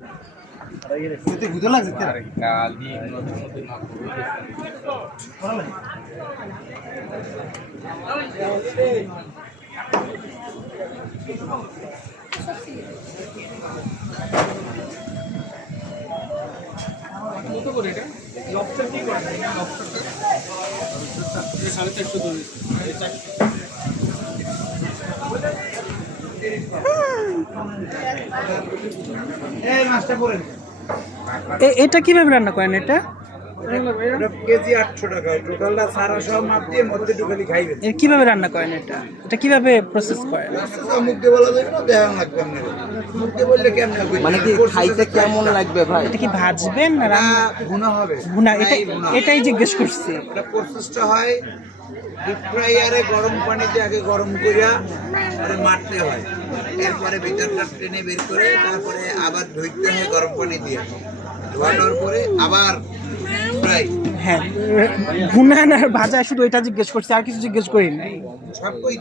কত করে এটা লবস্টার কি করে লবস্টারটা 450 ধরে এই মাছটা পড়ে এটা কিভাবে রান্না করেন? এটা কেজি 800 টাকা, টোটালটা সারা সব মাপ দিয়ে মধ্যে ঢুকালি খাইবেন। কিভাবে রান্না করেন? এটা কিভাবে প্রসেস করেন? মুখ দিয়ে বলা যাবে না, দেখান লাগবে আপনার মুখ দিয়ে বললে কেমন লাগবে, মানে কি খাইতে কেমন লাগবে ভাই? এটা কি ভাজবেন না রান্না ভুনা হবে? ভুনা, এটাই জিজ্ঞেস করছি। এটা প্রসেসটা হয় ডিপ ফ্রাইয়ারে গরম পানিতে আগে গরম করিয়া পরে মারতে হয়, এরপরে ভিতরটা টেনে বের করে তারপরে আবার ধুইতে হয় গরম পানি দিয়ে, ধোয়ানোর পরে আবার ফ্রাই। হ্যাঁ, ভুনা না ভাজা, শুধু এটা জিজ্ঞেস করছি, আর কিছু জিজ্ঞেস করিনি। সব কই